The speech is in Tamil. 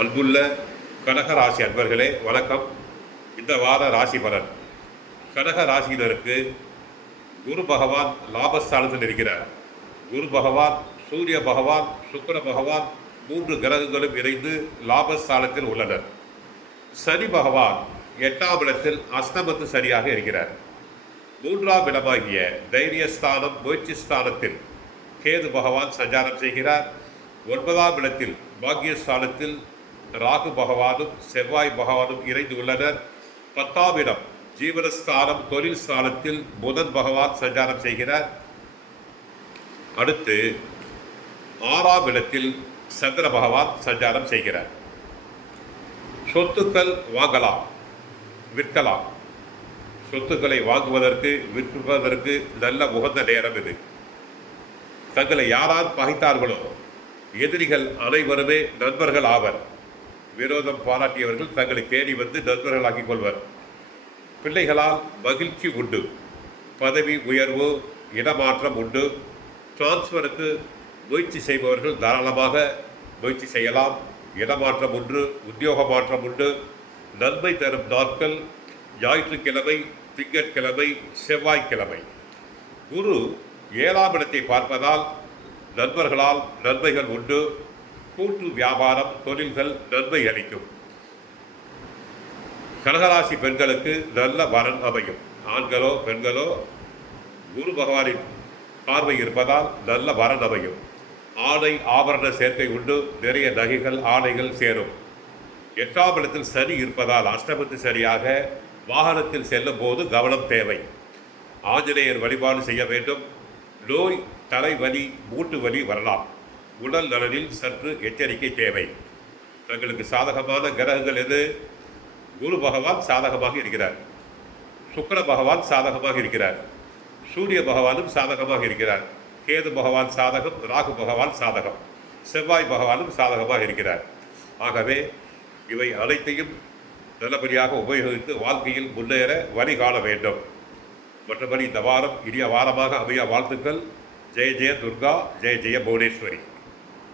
அன்புள்ள கடக ராசி அன்பர்களே வணக்கம். இந்த வார ராசி பலன். கடக ராசியினருக்கு குரு பகவான் லாபஸ்தானத்தில் இருக்கிறார். குரு பகவான், சூரிய பகவான், சுக்கிர பகவான் 3 கிரகங்களும் இணைந்து லாபஸ்தானத்தில் உள்ளனர். சனி பகவான் 8ஆம் இடத்தில் அஸ்தமத்து சரியாக இருக்கிறார். 3ஆம் இடமாகிய தைரியஸ்தானம் முயற்சி ஸ்தானத்தில் கேது பகவான் சஞ்சாரம் செய்கிறார். 9ஆம் இடத்தில் பாக்கியஸ்தானத்தில் ராகு பகவானும் செவ்வாய் பகவானும் இணைந்து உள்ளனர். 10ஆம் இடம் ஜீவனஸ்தானம் தொழில் ஸ்தானத்தில் புதன் பகவான் சஞ்சாரம் செய்கிறார். அடுத்து 6ஆம் இடத்தில் சந்திர பகவான் சஞ்சாரம் செய்கிறார். சொத்துக்கள் வாங்கலாம், விற்கலாம். சொத்துக்களை வாங்குவதற்கு விற்பதற்கு நல்ல உகந்த நேரம் இது. தங்களை யாரால் பகைத்தார்களோ எதிரிகள் அனைவருமே நண்பர்கள் ஆவர். விரோதம் பாராட்டியவர்கள் தங்களை தேடி வந்து நண்பர்களாக்கிக் கொள்வர். பிள்ளைகளால் மகிழ்ச்சி உண்டு. பதவி உயர்வு, இடமாற்றம் உண்டு. டிரான்ஸ்ஃபருக்கு முயற்சி செய்பவர்கள் தாராளமாக முயற்சி செய்யலாம். இடமாற்றம் உண்டு, உத்தியோக மாற்றம் உண்டு. நன்மை தரும் நாட்கள் ஞாயிற்றுக்கிழமை, திங்கட்கிழமை, செவ்வாய்க்கிழமை. குரு 7ஆம் இடத்தை பார்ப்பதால் நண்பர்களால் நன்மைகள் உண்டு. கூட்டு வியாபாரம், தொழில்கள் நன்மை அளிக்கும். கடகராசி பெண்களுக்கு நல்ல வரன் அமையும். ஆண்களோ பெண்களோ குரு பகவானின் பார்வை இருப்பதால் நல்ல வரன் அமையும். ஆடை ஆபரண சேர்க்கை உண்டு. நிறைய நகைகள் ஆடைகள் சேரும். 8ஆம் இடத்தில் சனி இருப்பதால் அஷ்டமத்து சரியாக வாகனத்தில் செல்லும் போது கவனம் தேவை. ஆஞ்சநேயர் வழிபாடு செய்ய வேண்டும். நோய், தலைவலி, மூட்டு வலி வரலாம். உடல் நலனில் சற்று எச்சரிக்கை தேவை. தங்களுக்கு சாதகமான கிரகங்கள் எது? குரு பகவான் சாதகமாக இருக்கிறார். சுக்கிர பகவான் சாதகமாக இருக்கிறார். சூரிய பகவானும் சாதகமாக இருக்கிறார். கேது பகவான் சாதகம், ராகு பகவான் சாதகம், செவ்வாய் பகவானும் சாதகமாக இருக்கிறார். ஆகவே இவை அனைத்தையும் நல்லபடியாக உபயோகித்து வாழ்க்கையில் முன்னேற வழி காண வேண்டும். மற்றபடி இந்த வாரம் இனிய வாரமாக அமைய வாழ்த்துக்கள். ஜெய ஜெய துர்கா, ஜெய ஜெய புவனேஸ்வரி.